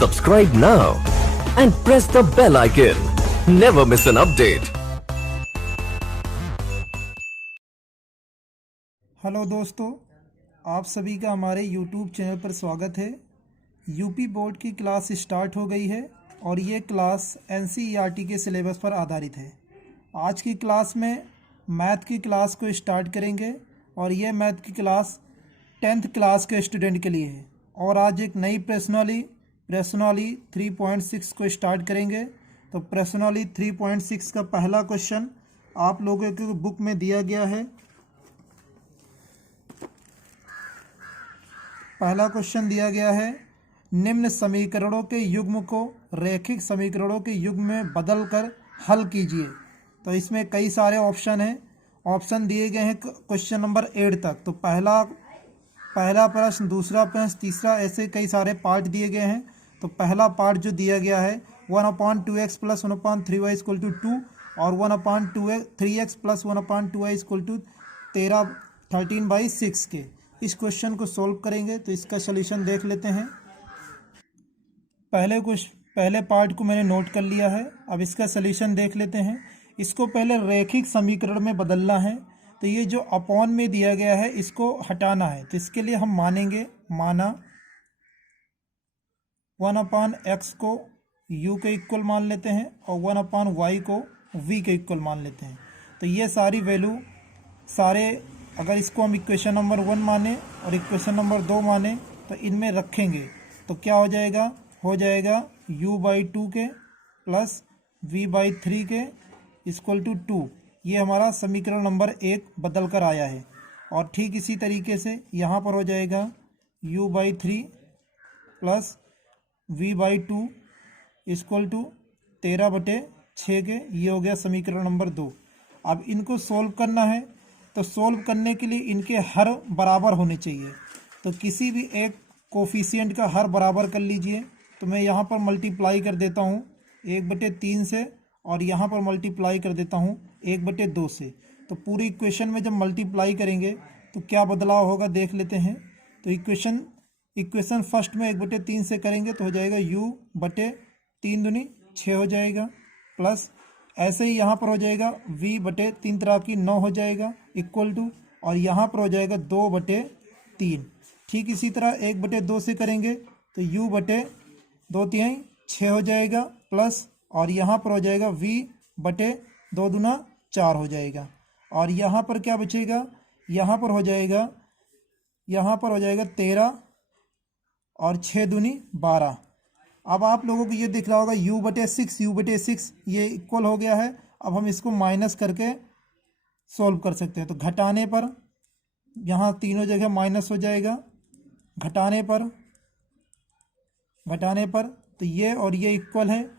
Subscribe now and press the bell icon. Never miss an update. Hello दोस्तों, आप सभी का हमारे YouTube चैनल पर स्वागत है। यूपी बोर्ड की क्लास स्टार्ट हो गई है और ये क्लास NCERT के सिलेबस पर आधारित है। आज की क्लास में मैथ की क्लास को स्टार्ट करेंगे और ये मैथ की क्लास 10th क्लास के स्टूडेंट के लिए है। और आज एक नई प्रश्नावली 3.6 को स्टार्ट करेंगे। तो प्रश्नावली 3.6 का पहला क्वेश्चन आप लोगों के बुक में दिया गया है। पहला क्वेश्चन दिया गया है, निम्न समीकरणों के युग्म को रैखिक समीकरणों के युग्म में बदलकर हल कीजिए। तो इसमें कई सारे ऑप्शन हैं। ऑप्शन दिए गए हैं क्वेश्चन नंबर 8 तक। तो पहला प्रश्न, दूसरा प्रश्न, तीसरा, ऐसे कई सारे पार्ट दिए गए हैं। तो पहला पार्ट जो दिया गया है 1/2x + 1/3y = 2 और 1/3x + 1/2y = 13/6 के इस क्वेश्चन को सॉल्व करेंगे। तो इसका सॉल्यूशन देख लेते हैं। पहले पार्ट को मैंने नोट कर लिया है। अब इसका सॉल्यूशन देख लेते हैं। इसको पहले रैखिक समीकरण में बदलना है। तो ये जो अपॉन में दिया गया है इसको हटाना है। तो इसके लिए हम माना 1/x को u के इक्वल मान लेते हैं और 1/y को v के इक्वल मान लेते हैं। तो ये सारी वैल्यू अगर इसको हम इक्वेशन नंबर 1 माने और इक्वेशन नंबर 2 माने तो इनमें रखेंगे तो क्या हो जाएगा u/2 के प्लस v/3 के = 2। ये हमारा समीकरण नंबर 1 बदल कर आया है। और ठीक इसी तरीके से यहाँ पर हो जाएगा u/3 प्लस v/2 = 13/6 के। ये हो गया समीकरण नंबर 2। अब इनको सोल्व करना है। तो सोल्व करने के लिए इनके हर बराबर होने चाहिए। तो किसी भी एक कोफिशिएंट का हर बराबर कर लीजिए। तो मैं यहाँ पर मल्टीप्लाई कर देता हूँ 1/3 से और यहाँ पर मल्टीप्लाई कर देता हूँ 1/2 से। तो पूरी इक्वेशन में जब मल्टीप्लाई करेंगे तो क्या बदलाव होगा देख लेते हैं। तो इक्वेशन फर्स्ट में 1/3 से करेंगे तो हो जाएगा u/3 दूनी 6 हो जाएगा, प्लस ऐसे ही यहाँ पर हो जाएगा v/3 तरह की 9 हो जाएगा इक्वल टू, और यहाँ पर हो जाएगा 2/3। ठीक इसी तरह 1/2 से करेंगे तो u/2 6 हो जाएगा, प्लस और यहाँ पर हो जाएगा v/2 दूना 4 हो जाएगा। और यहाँ पर क्या बचेगा, यहाँ पर हो जाएगा 13 और 6 दूनी 12। अब आप लोगों को ये दिख रहा होगा u/6 ये इक्वल हो गया है। अब हम इसको माइनस करके सॉल्व कर सकते हैं। तो घटाने पर यहाँ तीनों जगह माइनस हो जाएगा, घटाने पर तो ये और ये इक्वल है,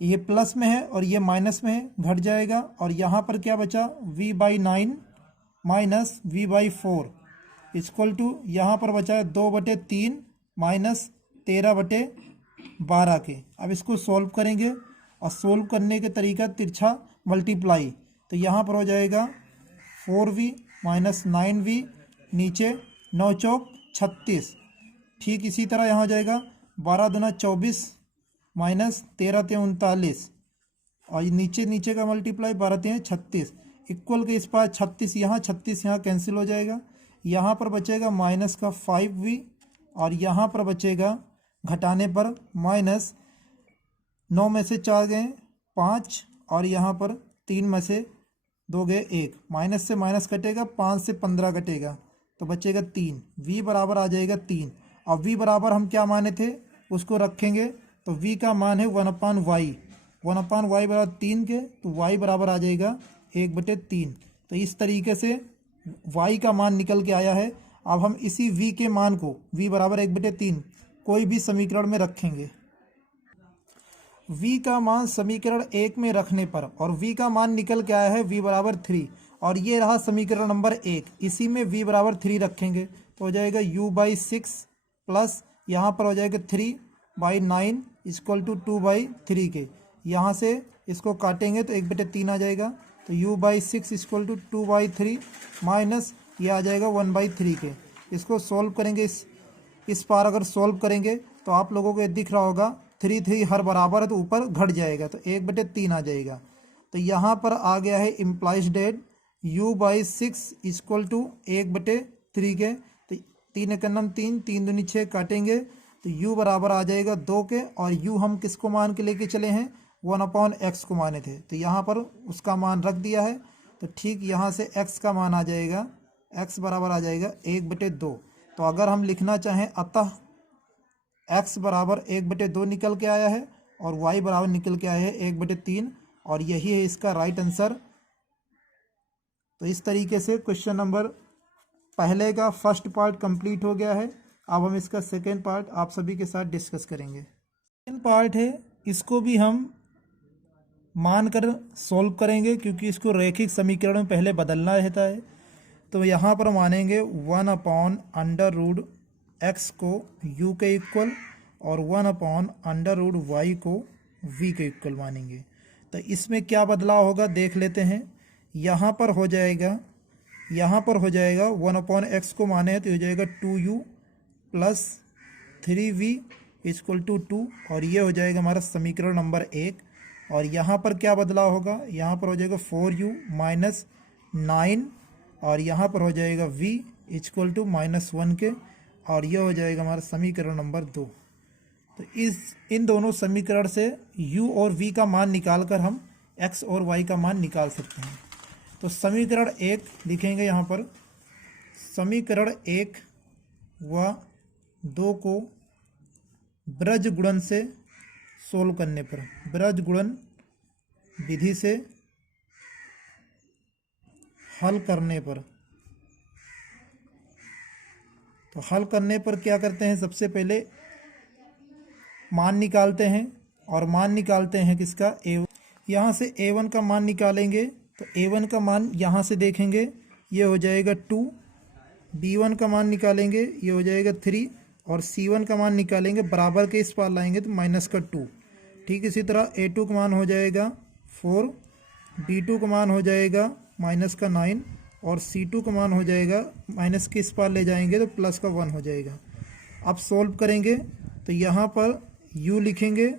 ये प्लस में है और ये माइनस में है, घट जाएगा। और यहाँ पर क्या बचा v/9 माइनस v/4 = यहाँ पर बचा 2/3 माइनस 13/12 के। अब इसको सॉल्व करेंगे और सॉल्व करने के तरीका तिरछा मल्टीप्लाई। तो यहाँ पर हो जाएगा 4v माइनस 9v, नीचे 9 चौक 36। ठीक इसी तरह यहाँ हो जाएगा 12 दूना 24 माइनस 13 × 39 और नीचे का मल्टीप्लाई 12 × 36 इक्वल के इस पास 36 यहाँ कैंसिल हो जाएगा। यहाँ पर बचेगा माइनस का 5v और यहाँ पर बचेगा घटाने पर माइनस 9 में से 4 गए 5 और यहाँ पर 3 में से 2 गए 1, माइनस से माइनस कटेगा, 5 से 15 कटेगा तो बचेगा 3। v बराबर आ जाएगा 3। और v बराबर हम क्या माने थे उसको रखेंगे। तो v का मान है 1/y बराबर 3 के। तो y बराबर आ जाएगा 1/3। तो इस तरीके से y का मान निकल के आया है। अब हम इसी v के मान को v बराबर 1/3 कोई भी समीकरण में रखेंगे। v का मान समीकरण 1 में रखने पर और v का मान निकल के आया है v बराबर 3 और ये रहा समीकरण नंबर 1। इसी में v बराबर 3 रखेंगे तो हो जाएगा u/6 प्लस यहाँ पर हो जाएगा 3/9 = 2/3 के। यहाँ से इसको काटेंगे तो 1/3 आ जाएगा। तो u/6 = 2/3 माइनस ये आ जाएगा 1/3 के। इसको सॉल्व करेंगे इस पार अगर सॉल्व करेंगे तो आप लोगों को ये दिख रहा होगा 3 हर बराबर है तो ऊपर घट जाएगा, तो 1/3 आ जाएगा। तो यहाँ पर आ गया है implies date u/6 equal to 1/3 के, तो 3 × 3 3 दूनी 6 काटेंगे तो u बराबर आ जाएगा 2 के, और u हम किसको मान के लेके चले हैं 1/x को माने थे, तो यहाँ पर उसका मान रख दिया है। तो ठीक यहाँ से x का मान आ जाएगा, x बराबर आ जाएगा 1/2। तो अगर हम लिखना चाहें अतः x बराबर 1/2 निकल के आया है और y बराबर निकल के आया है 1/3, और यही है इसका राइट आंसर। तो इस तरीके से क्वेश्चन नंबर पहले का फर्स्ट पार्ट कंप्लीट हो गया है। अब हम इसका सेकेंड पार्ट आप सभी के साथ डिस्कस करेंगे। सेकेंड पार्ट है, इसको भी हम मान कर सॉल्व करेंगे क्योंकि इसको रैखिक समीकरण में पहले बदलना रहता है। तो यहाँ पर मानेंगे 1/√x को u के इक्वल और 1/√y को v के इक्वल मानेंगे। तो इसमें क्या बदलाव होगा देख लेते हैं। यहाँ पर हो जाएगा 1/x को माने तो हो जाएगा 2u + 3v = 2, और ये हो जाएगा हमारा समीकरण नंबर 1। और यहाँ पर क्या बदलाव होगा, यहाँ पर हो जाएगा 4u - 9, और यहाँ पर हो जाएगा v = -1 के, और यह हो जाएगा हमारा समीकरण नंबर 2। तो इन दोनों समीकरण से u और v का मान निकालकर हम x और y का मान निकाल सकते हैं। तो समीकरण 1 लिखेंगे यहाँ पर, समीकरण 1 व 2 को ब्रज गुणन से सोल्व करने पर, ब्रज गुणन विधि से हल करने पर, तो हल करने पर क्या करते हैं, सबसे पहले मान निकालते हैं, और मान निकालते हैं किसका a1। यहाँ से a1 का मान निकालेंगे तो a1 का मान यहाँ से देखेंगे ये हो जाएगा 2, b1 का मान निकालेंगे ये हो जाएगा 3, और c1 का मान निकालेंगे बराबर के इस पार लाएंगे तो -2। ठीक इसी तरह a2 का मान हो जाएगा 4, b2 का मान हो जाएगा -9, और c2 का मान हो जाएगा माइनस के इस पार ले जाएंगे तो +1 हो जाएगा। अब सॉल्व करेंगे तो यहाँ पर u लिखेंगे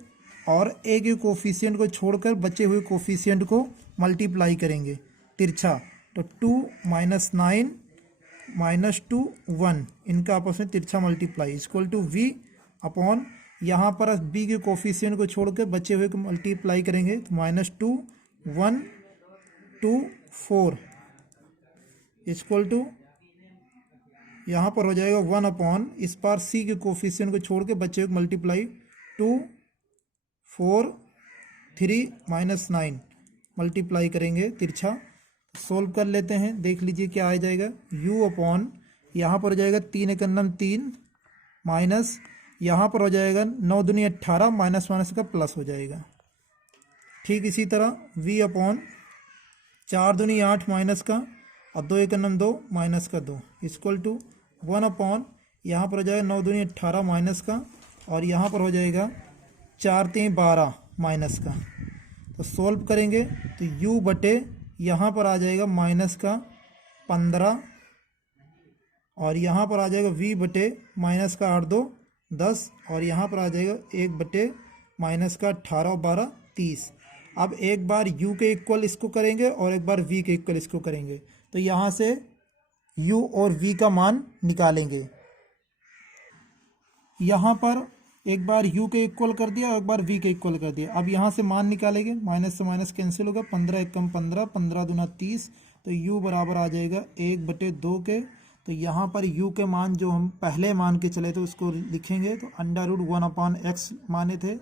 और a के कोफिशिएंट को छोड़कर बचे हुए कोफिशिएंट को मल्टीप्लाई करेंगे तिरछा, तो 2 - 9 -2 1, इनका आपस में तिरछा मल्टीप्लाई = v अपॉन, यहाँ पर b के कोफिशिएंट को छोड़कर बचे हुए को मल्टीप्लाई करेंगे तो -2 1 2 4 = यहाँ पर हो जाएगा 1 अपॉन, इस पार c के कोफिशिएंट को छोड़ के बच्चे को मल्टीप्लाई 2 4 3 -9 मल्टीप्लाई करेंगे तिरछा। सोल्व कर लेते हैं, देख लीजिए क्या आ जाएगा, u अपॉन यहाँ पर हो जाएगा 3 × 3 माइनस, यहाँ पर हो जाएगा 9 दूनी 18 माइनस का प्लस हो जाएगा। ठीक इसी तरह v अपॉन 4 दूनी 8 माइनस का, और 2 × 2 माइनस का 2 = 1 अपॉन, यहाँ पर हो जाएगा 9 दूनी 18 माइनस का, और यहाँ पर हो जाएगा 4 3 12 माइनस का। तो सोल्व करेंगे तो u बटे यहाँ पर आ जाएगा -15, और यहाँ पर आ जाएगा v बटे -8 2 10, और यहाँ पर आ जाएगा 1 बटे -18 और 12 30। अब एक बार u के इक्वल इसको करेंगे और एक बार v के इक्वल इसको करेंगे, तो यहाँ से u और v का मान निकालेंगे। यहाँ पर एक बार u के इक्वल कर दिया और एक बार v के इक्वल कर दिया। अब यहाँ से मान निकालेंगे, माइनस से माइनस कैंसिल होगा, 15 × 15 15 दूना 30, तो u बराबर आ जाएगा 1/2 के। तो यहाँ पर u के मान जो हम पहले मान के चले थे उसको लिखेंगे, तो √1/x माने थे।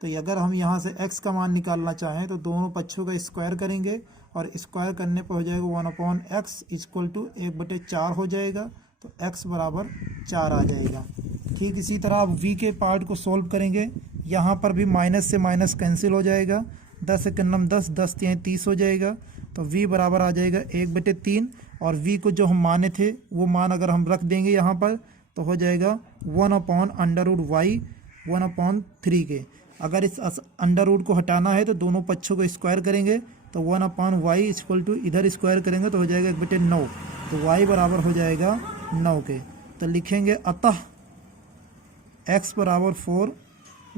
तो अगर हम यहाँ से x का मान निकालना चाहें तो दोनों पक्षों का स्क्वायर करेंगे, और स्क्वायर करने पर हो जाएगा 1/x = 1/4 हो जाएगा, तो x बराबर 4 आ जाएगा। ठीक इसी तरह आप v के पार्ट को सॉल्व करेंगे, यहाँ पर भी माइनस से माइनस कैंसिल हो जाएगा, 10 × 10 10 × 30 हो जाएगा, तो v बराबर आ जाएगा 1/3, और v को जो हम माने थे वो मान अगर हम रख देंगे यहाँ पर तो हो जाएगा 1/√y 1/3 के। अगर इस अंडर रूट को हटाना है तो दोनों पक्षों को स्क्वायर करेंगे, तो 1/y = इधर स्क्वायर करेंगे तो हो जाएगा 1/9, तो y बराबर हो जाएगा 9 के। तो लिखेंगे अतः x बराबर 4,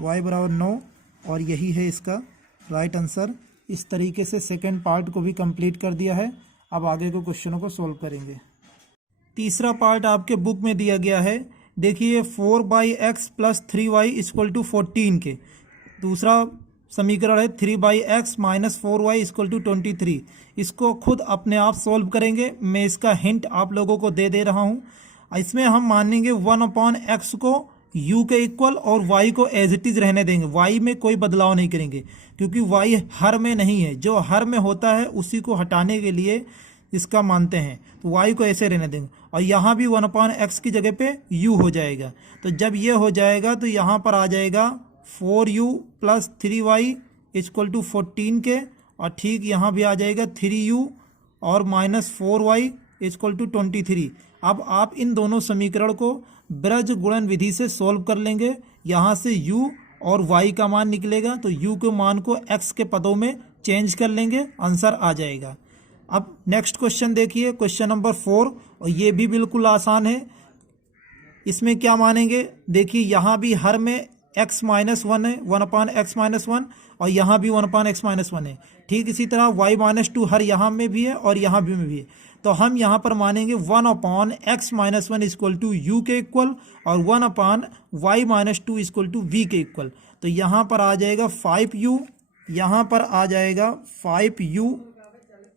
y बराबर 9 और यही है इसका राइट आंसर। इस तरीके से सेकेंड पार्ट को भी कंप्लीट कर दिया है। अब आगे के क्वेश्चनों को सोल्व करेंगे। तीसरा पार्ट आपके बुक में दिया गया है। देखिए 4/x plus 3y equal to 14 के दूसरा समीकरण है 3/x minus 4y equal to 23। इसको खुद अपने आप सोल्व करेंगे। मैं इसका हिंट आप लोगों को दे दे रहा हूँ। इसमें हम मानेंगे 1/x को u के इक्वल और y को एज इट इज रहने देंगे। y में कोई बदलाव नहीं करेंगे क्योंकि y हर में नहीं है। जो हर में होता है उसी को हटाने के लिए इसका मानते हैं, तो y को ऐसे रहने देंगे। और यहाँ भी 1/x की जगह पे u हो जाएगा। तो जब ये हो जाएगा तो यहाँ पर आ जाएगा 4u plus 3y equal to 14 के, और ठीक यहाँ भी आ जाएगा 3u और माइनस 4y इक्वल टू 23। अब आप इन दोनों समीकरण को ब्रज गुणन विधि से सॉल्व कर लेंगे। यहाँ से u और y का मान निकलेगा तो u के मान को x के पदों में चेंज कर लेंगे, आंसर आ जाएगा। अब नेक्स्ट क्वेश्चन देखिए, क्वेश्चन नंबर 4, और ये भी बिल्कुल आसान है। इसमें क्या मानेंगे, देखिए यहाँ भी हर में x माइनस 1 है, 1/x माइनस 1, और यहाँ भी 1/x माइनस 1 है। ठीक इसी तरह y माइनस 2 हर यहाँ में भी है और यहाँ भी में भी है। तो हम यहाँ पर मानेंगे 1/x minus 1 equal to u के इक्वल और 1/y minus 2 equal to v के इक्वल। तो यहाँ पर आ जाएगा 5u, यहाँ पर आ जाएगा 5u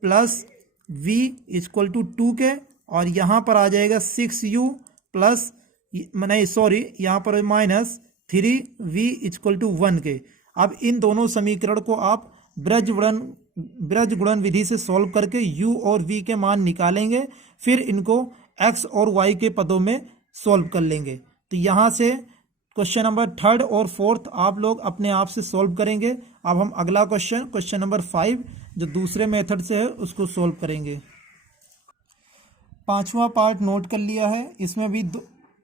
plus v equal to 2 के, और यहाँ पर आ जाएगा 6u प्लस नहीं सॉरी यहाँ पर माइनस 3v इक्वल टू 1 के। अब इन दोनों समीकरण को आप ब्रज गुणन विधि से सॉल्व करके u और v के मान निकालेंगे, फिर इनको x और y के पदों में सॉल्व कर लेंगे। तो यहाँ से क्वेश्चन नंबर 3 और 4 आप लोग अपने आप से सॉल्व करेंगे। अब हम अगला क्वेश्चन नंबर 5 जो दूसरे मेथड से है उसको सॉल्व करेंगे। पांचवा पार्ट नोट कर लिया है। इसमें भी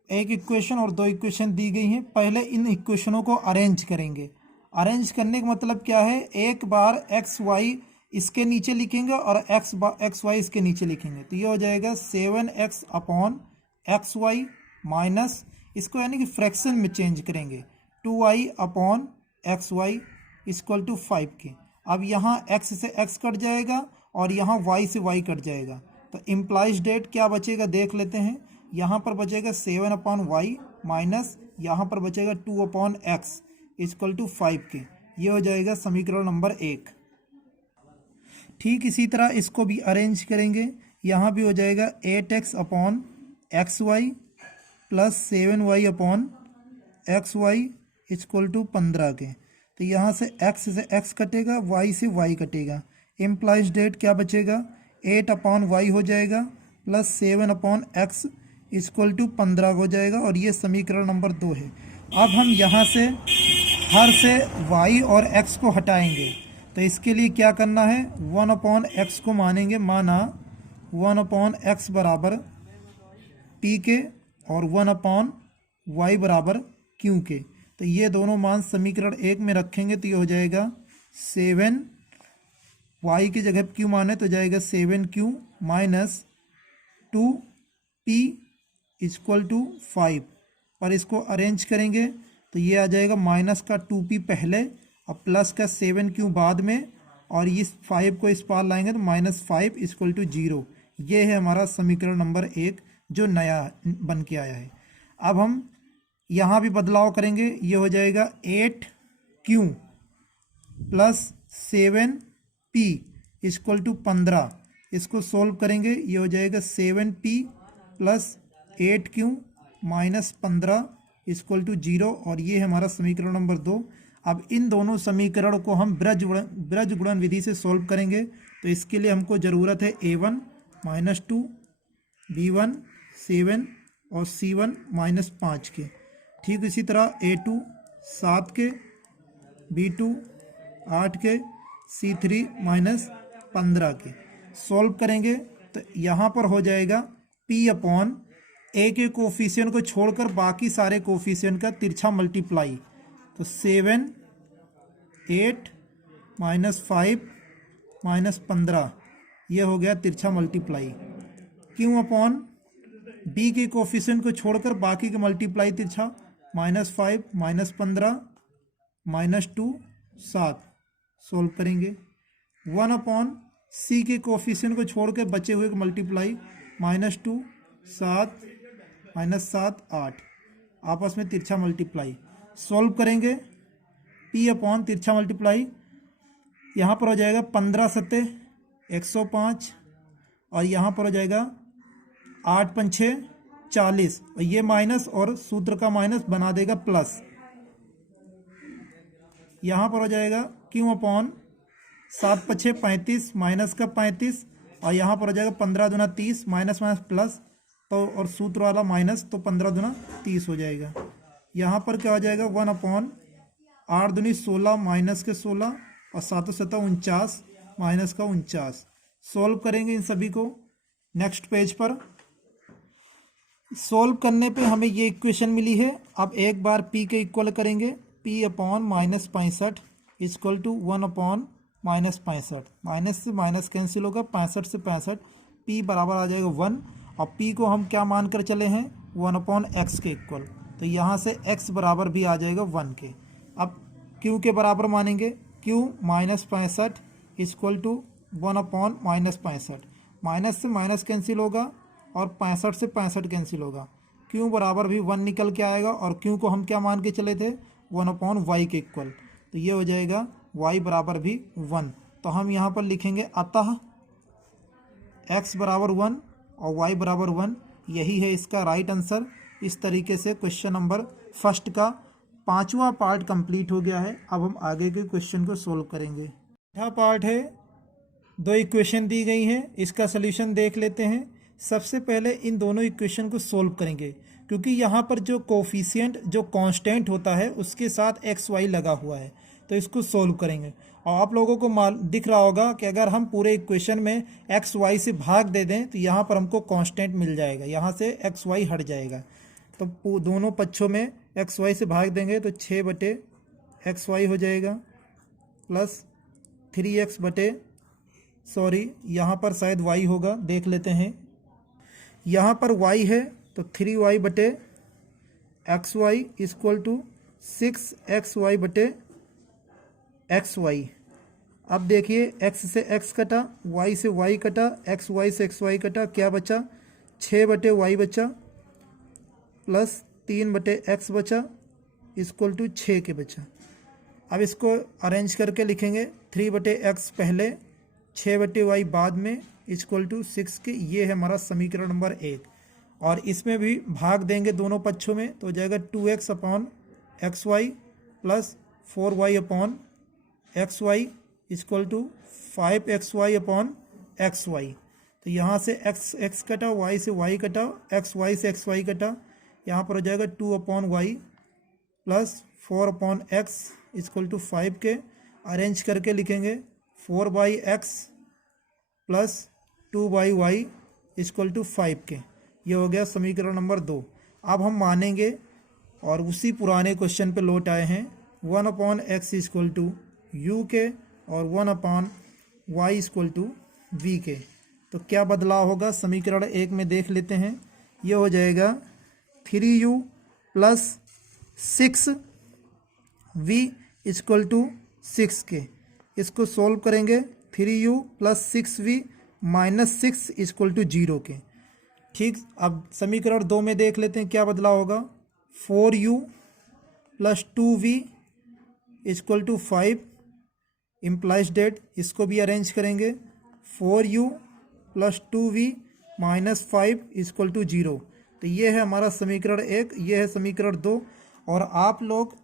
एक इक्वेशन और 2 इक्वेशन दी गई हैं। पहले इन इक्वेशनों को अरेंज करेंगे। अरेंज करने का मतलब क्या है, एक बार एक्स वाई इसके नीचे लिखेंगे और एक्स वाई इसके नीचे लिखेंगे। तो ये हो जाएगा 7x upon x Y minus, इसको यानी कि फ्रैक्शन में चेंज करेंगे, 2y upon x y equal to 5 के। अब यहाँ x से x कट जाएगा और यहाँ y से y कट जाएगा। तो इम्प्लाइज डेट क्या बचेगा देख लेते हैं। यहाँ पर बचेगा 7/y माइनस यहाँ पर बचेगा 2/x इक्वल टू 5 के। ये हो जाएगा समीकरण नंबर 1। ठीक इसी तरह इसको भी अरेंज करेंगे। यहाँ भी हो जाएगा 8x upon x y plus 7y upon x y equal to 15 के। तो यहाँ से x से x कटेगा, y से y कटेगा। इम्प्लाइज डेट क्या बचेगा, 8/y हो जाएगा प्लस 7/x इक्वल टू 15 हो जाएगा, और ये समीकरण नंबर 2 है। अब हम यहाँ से हर से y और x को हटाएंगे। तो इसके लिए क्या करना है, 1/x को मानेंगे, माना 1/x बराबर p के और 1/y बराबर q के। तो ये दोनों मान समीकरण 1 में रखेंगे तो ये हो जाएगा 7y की जगह q माने तो जाएगा 7q minus 2p equal to 5। और इसको अरेंज करेंगे तो ये आ जाएगा माइनस का 2p पहले और प्लस का 7q बाद में, और इस 5 को इस पार लाएंगे तो -5 इक्वल टू 0। ये है हमारा समीकरण नंबर 1 जो नया बन के आया है। अब हम यहाँ भी बदलाव करेंगे। ये हो जाएगा 8q plus 7p equal to 15। इसको सोल्व करेंगे, ये हो जाएगा 7p plus 8q minus 15 equal to 0, और ये है हमारा समीकरण नंबर 2। अब इन दोनों समीकरण को हम ब्रज गुणन विधि से सॉल्व करेंगे। तो इसके लिए हमको ज़रूरत है a1 -2, b1 7 और c1 -5 के। ठीक इसी तरह a2 7 के, b2 8 के, c3 -15 के। सॉल्व करेंगे तो यहाँ पर हो जाएगा p अपॉन a के कोफिशिएंट को छोड़कर बाकी सारे कोफिशिएंट का तिरछा मल्टीप्लाई। तो 7 8 -5 -15 ये हो गया तिरछा मल्टीप्लाई। q अपॉन b के कोफिशिएंट को छोड़कर बाकी के मल्टीप्लाई तिरछा, -5 -15 -2 7 सोल्व करेंगे। 1/c के कोफिशिएंट को छोड़ के बचे हुए को मल्टीप्लाई, -2 7 -7 8 आपस में तिरछा मल्टीप्लाई सोल्व करेंगे। p/ तिरछा मल्टीप्लाई यहाँ पर हो जाएगा 15 सत्ते 105 और यहाँ पर हो जाएगा 8 पंछे 40 और ये माइनस और सूत्र का माइनस बना देगा प्लस। यहाँ पर हो जाएगा q/ 7 पछे 35 माइनस का 35 और यहाँ पर हो जाएगा 15 दूना 30 माइनस माइनस प्लस तो और सूत्र वाला माइनस तो 15 दूना 30 हो जाएगा। यहाँ पर क्या हो जाएगा 1/8 दूनी 16 माइनस के 16 और 7 7 49 माइनस का 49 सोल्व करेंगे इन सभी को। नेक्स्ट पेज पर सोल्व करने पे हमें ये इक्वेशन मिली है। अब एक बार p के इक्वल करेंगे, p/-65 इक्वल टू 1/-65 माइनस से माइनस कैंसिल होगा 65 से 65 p बराबर आ जाएगा 1 और p को हम क्या मानकर चले हैं 1/x के इक्वल, तो यहाँ से x बराबर भी आ जाएगा 1 के। अब q के बराबर मानेंगे, q -65 इक्वल टू 1/-65 माइनस से माइनस कैंसिल होगा और 65 से 65 कैंसिल होगा, q बराबर भी 1 निकल के आएगा और q को हम क्या मान के चले थे 1/y के इक्वल, तो ये हो जाएगा y बराबर भी 1। तो हम यहाँ पर लिखेंगे अतः x बराबर 1 और y बराबर 1, यही है इसका राइट आंसर। इस तरीके से क्वेश्चन नंबर फर्स्ट का 5वां पार्ट कंप्लीट हो गया है। अब हम आगे के क्वेश्चन को सोल्व करेंगे। छठा पार्ट है, 2 इक्वेशन दी गई हैं, इसका सलूशन देख लेते हैं। सबसे पहले इन दोनों इक्वेशन को सोल्व करेंगे क्योंकि यहाँ पर जो कोफिशिएंट जो कांस्टेंट होता है उसके साथ एक्स वाई लगा हुआ है, तो इसको सोल्व करेंगे। और आप लोगों को दिख रहा होगा कि अगर हम पूरे इक्वेशन में एक्स वाई से भाग दे दें तो यहाँ पर हमको कांस्टेंट मिल जाएगा, यहाँ से एक्स वाई हट जाएगा। तो दोनों पक्षों में एक्स वाई से भाग देंगे तो 6/XY हो जाएगा प्लस 3x यहाँ पर शायद y होगा, देख लेते हैं। यहाँ पर y है तो 3y/XY इक्वल टू 6xy/XY। अब देखिए x से x कटा, y से y कटा, xy से xy कटा, क्या बचा 6/y बचा प्लस 3/x बचा इक्वल टू 6 के बचा। अब इसको अरेंज करके लिखेंगे 3/x पहले 6/y बाद में इक्वल टू 6 के। ये है हमारा समीकरण नंबर 1 और इसमें भी भाग देंगे दोनों पक्षों में तो हो जाएगा 2x/XY plus 4y/XY equal to 5xy/XY। तो यहाँ से x कटा, y से y कटा, xy से xy कटा, यहाँ पर हो जाएगा 2/y plus 4/x equal to 5 के। अरेंज करके लिखेंगे 4/x plus 2/y equal to 5 के। ये हो गया समीकरण नंबर 2। अब हम मानेंगे और उसी पुराने क्वेश्चन पे लौट आए हैं 1/x इक्वल टू u के और 1/y इक्वल टू v के। तो क्या बदलाव होगा समीकरण 1 में देख लेते हैं। ये हो जाएगा 3u plus 6v equal to 6 के। इसको सोल्व करेंगे 3u plus 6v minus 6 equal to 0 के। ठीक, अब समीकरण 2 में देख लेते हैं क्या बदलाव होगा। 4u plus 2v equal to 5 implies that, इसको भी अरेंज करेंगे 4u plus 2v minus 5 equal to 0। तो ये है हमारा समीकरण 1, ये है समीकरण 2। और आप लोग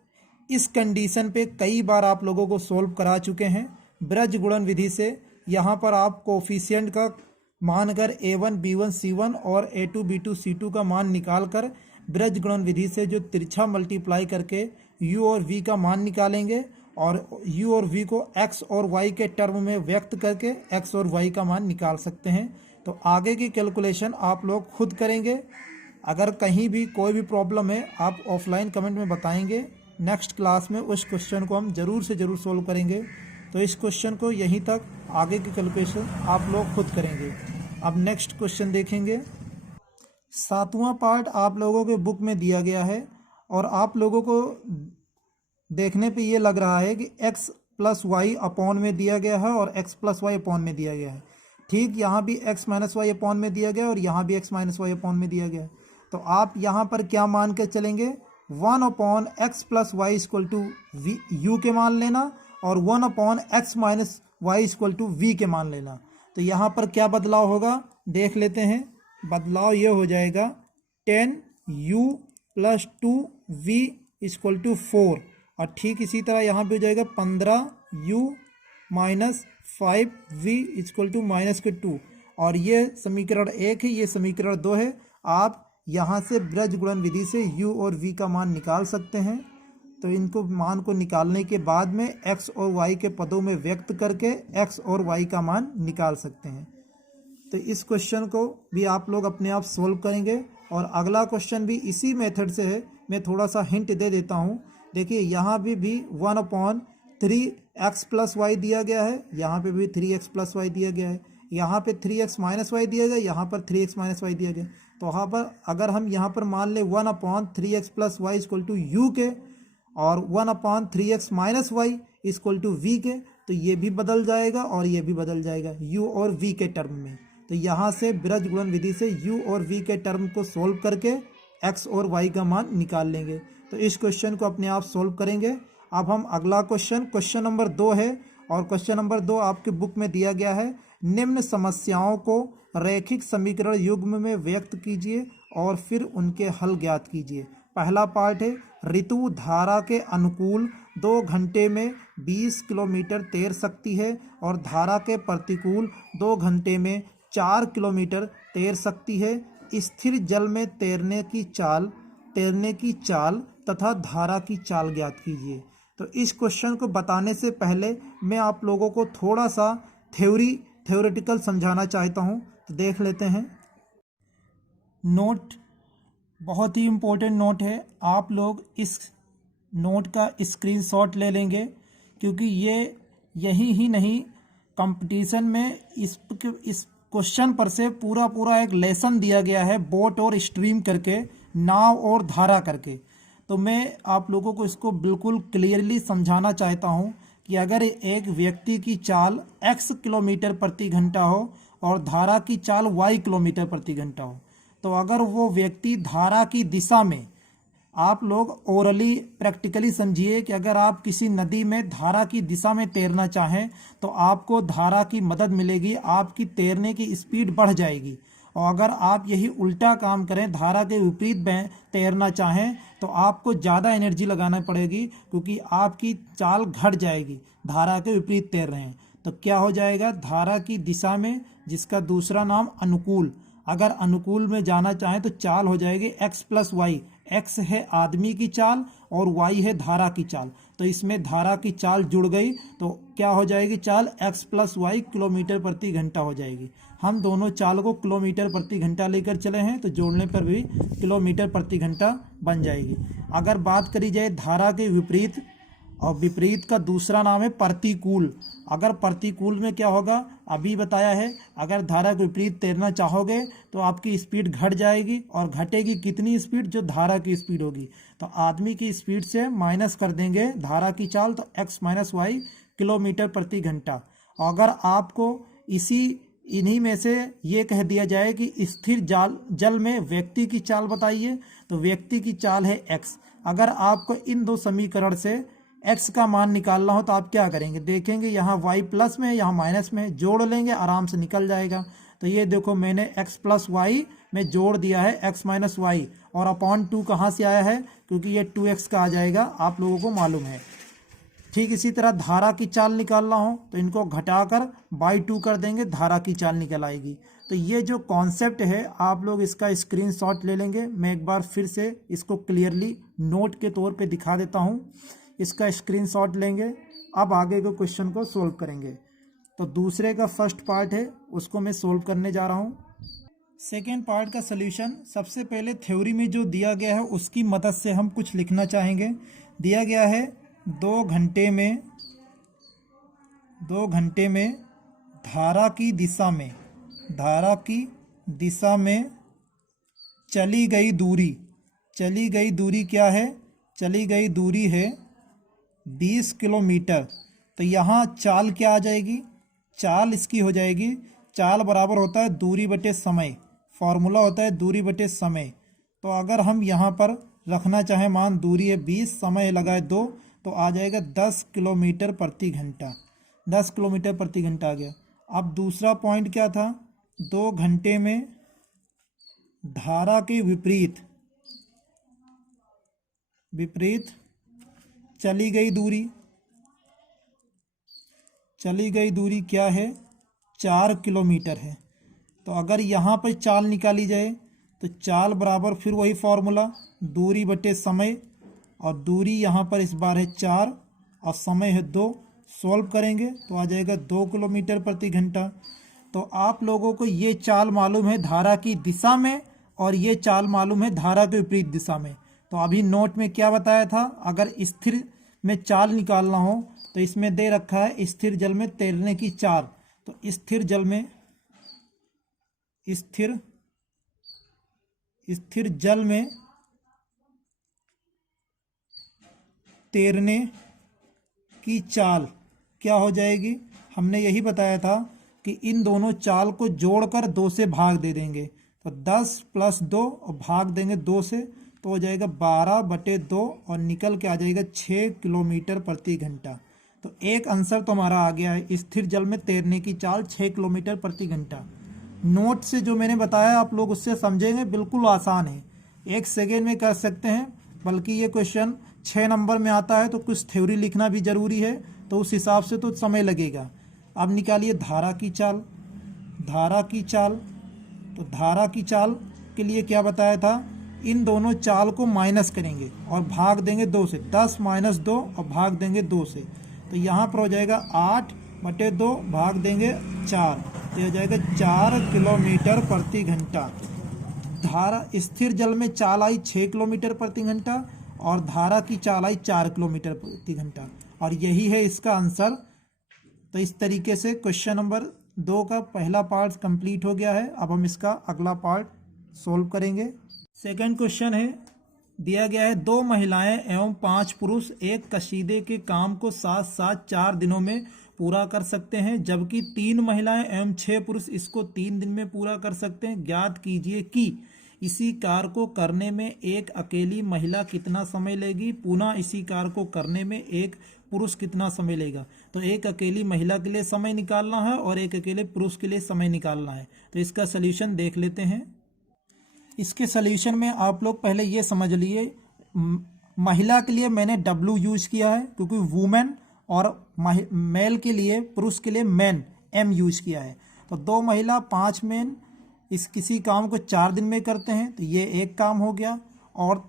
इस कंडीशन पे कई बार आप लोगों को सोल्व करा चुके हैं ब्रज गुणन विधि से। यहाँ पर आप कोफिशिएंट का मान कर a1 b1 c1 और a2 b2 c2 का मान निकाल कर ब्रज गुणन विधि से जो तिरछा मल्टीप्लाई करके u और v का मान निकालेंगे और u और v को x और y के टर्म में व्यक्त करके x और y का मान निकाल सकते हैं। तो आगे की कैलकुलेशन आप लोग खुद करेंगे। अगर कहीं भी कोई भी प्रॉब्लम है आप ऑफलाइन कमेंट में बताएंगे, नेक्स्ट क्लास में उस क्वेश्चन को हम ज़रूर से ज़रूर सोल्व करेंगे। तो इस क्वेश्चन को यहीं तक, आगे की कैलकुलेशन आप लोग खुद करेंगे। अब नेक्स्ट क्वेश्चन देखेंगे। 7वां पार्ट आप लोगों के बुक में दिया गया है और आप लोगों को देखने पे ये लग रहा है कि x प्लस वाई अपॉन में दिया गया है और x प्लस वाई अपॉन में दिया गया है। ठीक, यहाँ भी x माइनस वाई अपॉन में दिया गया है और यहाँ भी x माइनस वाई अपॉन में दिया गया है। तो आप यहाँ पर क्या मान के चलेंगे, 1 upon x plus y equal to v u के मान लेना और 1 upon x minus y equal to v के मान लेना। तो यहाँ पर क्या बदलाव होगा देख लेते हैं। बदलाव ये हो जाएगा 10u plus 2v equal to 4 और ठीक इसी तरह यहाँ पे हो जाएगा 15u minus 5v equal to minus के 2 और ये समीकरण 1 है, ये समीकरण 2 है। आप यहाँ से ब्रज गुणन विधि से u और v का मान निकाल सकते हैं। तो इनको मान को निकालने के बाद में x और y के पदों में व्यक्त करके x और y का मान निकाल सकते हैं। तो इस क्वेश्चन को भी आप लोग अपने आप सोल्व करेंगे और अगला क्वेश्चन भी इसी मेथड से है। मैं थोड़ा सा हिंट दे देता हूँ। देखिए यहाँ भी 1 अपॉन 3x प्लस वाई दिया गया है, यहाँ पे भी 3x प्लस वाई दिया गया है, यहाँ पे 3x माइनस वाई दिया गया, यहाँ पर 3x माइनस वाई दिया गया। तो वहाँ पर अगर हम यहाँ पर मान ले 1 upon 3x plus y equal to u के और 1 upon 3x minus y equal to v के, तो ये भी बदल जाएगा और ये भी बदल जाएगा u और v के टर्म में। तो यहाँ से ब्रज गुणन विधि से u और v के टर्म को सोल्व करके x और y का मान निकाल लेंगे। तो इस क्वेश्चन को अपने आप सोल्व करेंगे। अब हम अगला क्वेश्चन नंबर 2 है और क्वेश्चन नंबर 2 आपके बुक में दिया गया है। निम्न समस्याओं को रैखिक समीकरण युग्म में व्यक्त कीजिए और फिर उनके हल ज्ञात कीजिए। पहला पार्ट है, ऋतु धारा के अनुकूल 2 घंटे में 20 किलोमीटर तैर सकती है और धारा के प्रतिकूल 2 घंटे में 4 किलोमीटर तैर सकती है। स्थिर जल में तैरने की चाल तथा धारा की चाल ज्ञात कीजिए। तो इस क्वेश्चन को बताने से पहले मैं आप लोगों को थोड़ा सा थ्योरेटिकल समझाना चाहता हूँ। तो देख लेते हैं। नोट, बहुत ही इम्पोर्टेंट नोट है। आप लोग इस नोट का स्क्रीनशॉट ले लेंगे क्योंकि यही ही नहीं, कंपटीशन में इस क्वेश्चन पर से पूरा एक लेसन दिया गया है, बोट और स्ट्रीम करके, नाव और धारा करके। तो मैं आप लोगों को इसको बिल्कुल क्लियरली समझाना चाहता हूँ कि अगर एक व्यक्ति की चाल x किलोमीटर प्रति घंटा हो और धारा की चाल y किलोमीटर प्रति घंटा हो, तो अगर वो व्यक्ति धारा की दिशा में, आप लोग ओरली प्रैक्टिकली समझिए कि अगर आप किसी नदी में धारा की दिशा में तैरना चाहें तो आपको धारा की मदद मिलेगी, आपकी तैरने की स्पीड बढ़ जाएगी। और अगर आप यही उल्टा काम करें, धारा के विपरीत तैरना चाहें, तो आपको ज़्यादा एनर्जी लगाना पड़ेगी क्योंकि आपकी चाल घट जाएगी। धारा के विपरीत तैर रहे हैं तो क्या हो जाएगा, धारा की दिशा में, जिसका दूसरा नाम अनुकूल, अगर अनुकूल में जाना चाहें तो चाल हो जाएगी x प्लस वाई। x है आदमी की चाल और y है धारा की चाल, तो इसमें धारा की चाल जुड़ गई तो क्या हो जाएगी, चाल x प्लस वाई किलोमीटर प्रति घंटा हो जाएगी। हम दोनों चाल को किलोमीटर प्रति घंटा लेकर चले हैं तो जोड़ने पर भी किलोमीटर प्रति घंटा बन जाएगी। अगर बात करी जाए धारा के विपरीत, और विपरीत का दूसरा नाम है प्रतिकूल। अगर प्रतिकूल में क्या होगा, अभी बताया है, अगर धारा के विपरीत तैरना चाहोगे तो आपकी स्पीड घट जाएगी और घटेगी कितनी स्पीड, जो धारा की स्पीड होगी। तो आदमी की स्पीड से माइनस कर देंगे धारा की चाल, तो x माइनस वाई किलोमीटर प्रति घंटा। अगर आपको इन्हीं में से ये कह दिया जाए कि स्थिर जल में व्यक्ति की चाल बताइए, तो व्यक्ति की चाल है x। अगर आपको इन दो समीकरण से x का मान निकालना हो तो आप क्या करेंगे, देखेंगे यहाँ y प्लस में यहाँ माइनस में, जोड़ लेंगे, आराम से निकल जाएगा। तो ये देखो मैंने x प्लस वाई में जोड़ दिया है x माइनस वाई, और अपॉन 2 कहाँ से आया है, क्योंकि ये 2x का आ जाएगा, आप लोगों को मालूम है। ठीक इसी तरह धारा की चाल निकालना हो तो इनको घटाकर बाई 2 कर देंगे, धारा की चाल निकल आएगी। तो ये जो कॉन्सेप्ट है आप लोग इसका स्क्रीनशॉट ले लेंगे। मैं एक बार फिर से इसको क्लियरली नोट के तौर पे दिखा देता हूँ, इसका स्क्रीनशॉट लेंगे। अब आगे के क्वेश्चन को सोल्व करेंगे। तो दूसरे का फर्स्ट पार्ट है उसको मैं सोल्व करने जा रहा हूँ। सेकेंड पार्ट का सल्यूशन, सबसे पहले थ्योरी में जो दिया गया है उसकी मदद से हम कुछ लिखना चाहेंगे। दिया गया है 2 घंटे में धारा की दिशा में चली चली गई दूरी क्या है? चली गई दूरी है 20 किलोमीटर। तो यहाँ चाल क्या आ जाएगी? चाल इसकी हो जाएगी, चाल बराबर होता है दूरी बटे समय, फॉर्मूला होता है दूरी बटे समय। तो अगर हम यहाँ पर रखना चाहें, मान दूरी है 20, समय लगाए 2, तो आ जाएगा 10 किलोमीटर प्रति घंटा। 10 किलोमीटर प्रति घंटा आ गया। अब दूसरा पॉइंट क्या था? 2 घंटे में धारा के विपरीत चली गई दूरी, चली गई दूरी क्या है? 4 किलोमीटर है। तो अगर यहाँ पर चाल निकाली जाए तो चाल बराबर फिर वही फॉर्मूला, दूरी बटे समय, और दूरी यहाँ पर इस बार है 4 और समय है 2। सॉल्व करेंगे तो आ जाएगा 2 किलोमीटर प्रति घंटा। तो आप लोगों को ये चाल मालूम है धारा की दिशा में, और ये चाल मालूम है धारा के विपरीत दिशा में। तो अभी नोट में क्या बताया था? अगर स्थिर में चाल निकालना हो तो इसमें दे रखा है स्थिर जल में तैरने की चाल। तो स्थिर जल में स्थिर जल में तैरने की चाल क्या हो जाएगी? हमने यही बताया था कि इन दोनों चाल को जोड़कर 2 से भाग दे देंगे। तो 10 + 2 और भाग देंगे 2 से, तो हो जाएगा 12/2 और निकल के आ जाएगा 6 किलोमीटर प्रति घंटा। तो एक आंसर तो हमारा आ गया है, स्थिर जल में तैरने की चाल 6 किलोमीटर प्रति घंटा। नोट से जो मैंने बताया आप लोग उससे समझेंगे, बिल्कुल आसान है, 1 सेकेंड में कर सकते हैं। बल्कि ये क्वेश्चन 6 नंबर में आता है तो कुछ थ्योरी लिखना भी ज़रूरी है, तो उस हिसाब से तो समय लगेगा। अब निकालिए धारा की चाल। धारा की चाल, तो धारा की चाल के लिए क्या बताया था? इन दोनों चाल को माइनस करेंगे और भाग देंगे 2 से, 10 - 2 और भाग देंगे 2 से। तो यहाँ पर हो जाएगा 8/2, भाग देंगे 4, तो हो जाएगा 4 किलोमीटर प्रति घंटा। धारा स्थिर जल में चाल आई 6 किलोमीटर प्रति घंटा और धारा की चाल आई 4 किलोमीटर प्रति घंटा, और यही है इसका आंसर। तो इस तरीके से क्वेश्चन नंबर 2 का पहला पार्ट कंप्लीट हो गया है। अब हम इसका अगला पार्ट सोल्व करेंगे। सेकंड क्वेश्चन है, दिया गया है 2 महिलाएं एवं 5 पुरुष एक कसीदे के काम को साथ साथ 4 दिनों में पूरा कर सकते हैं, जबकि 3 महिलाएं एवं 6 पुरुष इसको 3 दिन में पूरा कर सकते हैं। ज्ञात कीजिए कि इसी कार्य को करने में एक अकेली महिला कितना समय लेगी, पुनः इसी कार्य को करने में एक पुरुष कितना समय लेगा। तो एक अकेली महिला के लिए समय निकालना है और एक अकेले पुरुष के लिए समय निकालना है। तो इसका सल्यूशन देख लेते हैं। इसके सल्यूशन में आप लोग पहले ये समझ लिए, महिला के लिए मैंने W यूज किया है क्योंकि वुमेन, और मेल के लिए, पुरुष के लिए मैन, M यूज किया है। तो 2 महिला 5 मैन इस किसी काम को 4 दिन में करते हैं, तो ये एक काम हो गया। और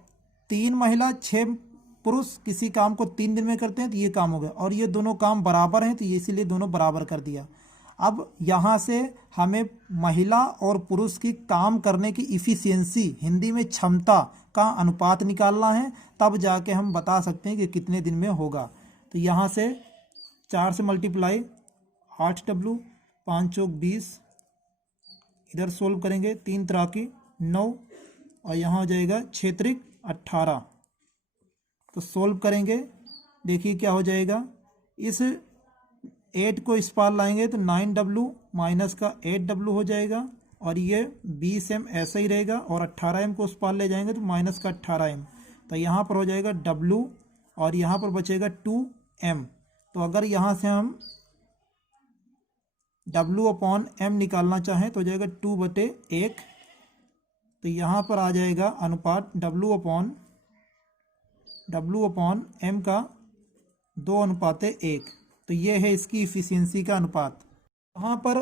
3 महिला 6 पुरुष किसी काम को 3 दिन में करते हैं, तो ये काम हो गया। और ये दोनों काम बराबर हैं, तो ये इसीलिए दोनों बराबर कर दिया। अब यहाँ से हमें महिला और पुरुष की काम करने की इफ़िशियंसी, हिंदी में क्षमता का अनुपात निकालना है, तब जाके हम बता सकते हैं कि कितने दिन में होगा। तो यहाँ से 4 से मल्टीप्लाई 8W, 5 चौक 20, इधर सोल्व करेंगे 3 तरह की 9, और यहाँ हो जाएगा 6 त्रिक 18। तो सोल्व करेंगे, देखिए क्या हो जाएगा। इस 8 को इस पार लाएंगे तो 9W माइनस का 8W हो जाएगा, और ये 20M ऐसा ही रहेगा, और 18M को उस पार ले जाएंगे तो माइनस का 18M। तो यहाँ पर हो जाएगा W और यहाँ पर बचेगा 2M। तो अगर यहाँ से हम W/M निकालना चाहें तो हो जाएगा 2/1। तो यहाँ पर आ जाएगा अनुपात W/M का 2:1। तो ये है इसकी इफ़िशियंसी का अनुपात। यहाँ पर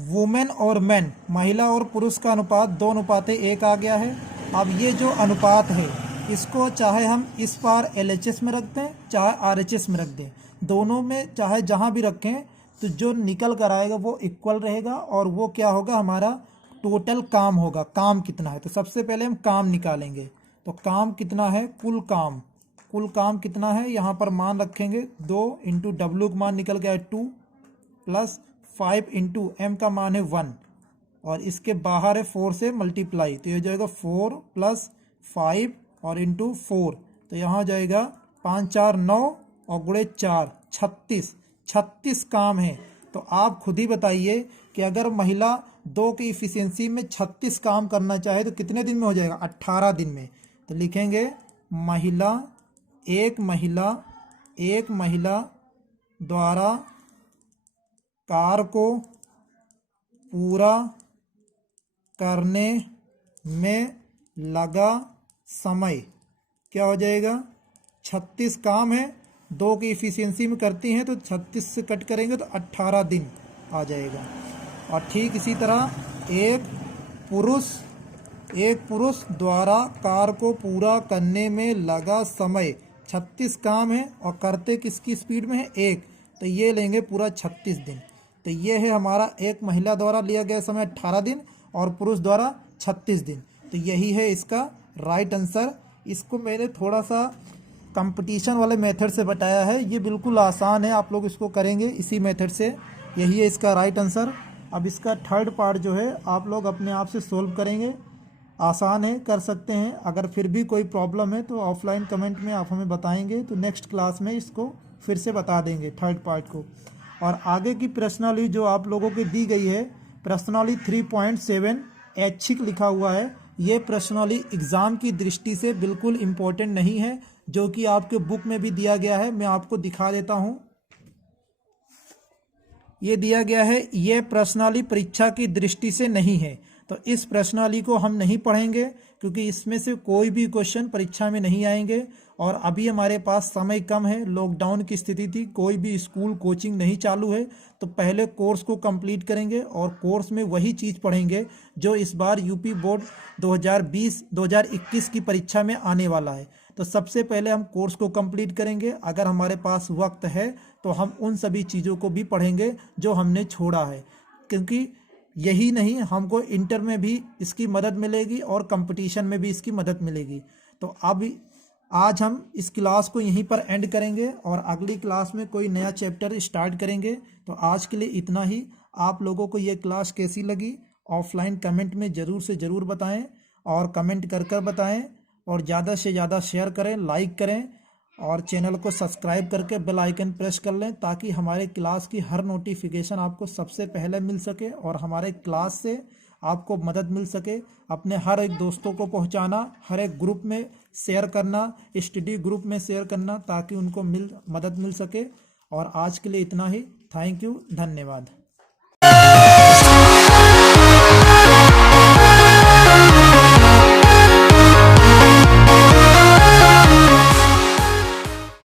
वुमेन और मैन, महिला और पुरुष का अनुपात 2:1 आ गया है। अब ये जो अनुपात है इसको चाहे हम इस पार LHS में रख दें चाहे RHS में रख दें, दोनों में चाहे जहाँ भी रखें, तो जो निकल कर आएगा वो इक्वल रहेगा, और वो क्या होगा, हमारा टोटल काम होगा। काम कितना है, तो सबसे पहले हम काम निकालेंगे। तो काम कितना है, कुल काम कितना है, यहाँ पर मान रखेंगे 2 × W का मान निकल गया 2 + 5 × M का मान है 1, और इसके बाहर है 4 से मल्टीप्लाई, तो ये हो जाएगा 4 + 5 और इंटू 4, तो यहाँ हो जाएगा 5 4 9 और गुणे 4 36 काम है। तो आप खुद ही बताइए कि अगर महिला 2 की इफिशियंसी में 36 काम करना चाहे तो कितने दिन में हो जाएगा? 18 दिन में। तो लिखेंगे एक महिला द्वारा कार्य को पूरा करने में लगा समय क्या हो जाएगा? 36 काम है, 2 की इफिशियंसी में करती हैं तो 36 से कट करेंगे तो 18 दिन आ जाएगा। और ठीक इसी तरह एक पुरुष द्वारा कार्य को पूरा करने में लगा समय 36 काम है और करते किसकी स्पीड में है? 1, तो ये लेंगे पूरा 36 दिन। तो ये है हमारा एक महिला द्वारा लिया गया समय 18 दिन और पुरुष द्वारा 36 दिन। तो यही है इसका राइट आंसर। इसको मैंने थोड़ा सा कंपटीशन वाले मेथड से बताया है, ये बिल्कुल आसान है, आप लोग इसको करेंगे इसी मेथड से। यही है इसका राइट आंसर। अब इसका थर्ड पार्ट जो है आप लोग अपने आप से सोल्व करेंगे, आसान है, कर सकते हैं। अगर फिर भी कोई प्रॉब्लम है तो ऑफलाइन कमेंट में आप हमें बताएंगे, तो नेक्स्ट क्लास में इसको फिर से बता देंगे थर्ड पार्ट को। और आगे की प्रश्नावली जो आप लोगों की दी गई है, प्रश्नावली 3.7 ऐच्छिक लिखा हुआ है, ये प्रश्नावली एग्ज़ाम की दृष्टि से बिल्कुल इम्पोर्टेंट नहीं है, जो कि आपके बुक में भी दिया गया है। मैं आपको दिखा देता हूँ, ये दिया गया है, ये प्रश्नावली परीक्षा की दृष्टि से नहीं है। तो इस प्रश्नावली को हम नहीं पढ़ेंगे क्योंकि इसमें से कोई भी क्वेश्चन परीक्षा में नहीं आएंगे। और अभी हमारे पास समय कम है, लॉकडाउन की स्थिति थी, कोई भी स्कूल कोचिंग नहीं चालू है, तो पहले कोर्स को कंप्लीट करेंगे और कोर्स में वही चीज़ पढ़ेंगे जो इस बार यूपी बोर्ड 2020-2021 की परीक्षा में आने वाला है। तो सबसे पहले हम कोर्स को कंप्लीट करेंगे, अगर हमारे पास वक्त है तो हम उन सभी चीज़ों को भी पढ़ेंगे जो हमने छोड़ा है, क्योंकि यही नहीं, हमको इंटर में भी इसकी मदद मिलेगी और कंपटीशन में भी इसकी मदद मिलेगी। तो अब आज हम इस क्लास को यहीं पर एंड करेंगे और अगली क्लास में कोई नया चैप्टर स्टार्ट करेंगे। तो आज के लिए इतना ही। आप लोगों को ये क्लास कैसी लगी ऑफलाइन कमेंट में ज़रूर से ज़रूर बताएं और कमेंट कर कर बताएं, और ज़्यादा से ज़्यादा शेयर करें, लाइक करें और चैनल को सब्सक्राइब करके बेल आइकन प्रेस कर लें, ताकि हमारे क्लास की हर नोटिफिकेशन आपको सबसे पहले मिल सके और हमारे क्लास से आपको मदद मिल सके। अपने हर एक दोस्तों को पहुंचाना, हर एक ग्रुप में शेयर करना, स्टडी ग्रुप में शेयर करना, ताकि उनको मदद मिल सके। और आज के लिए इतना ही। थैंक यू, धन्यवाद।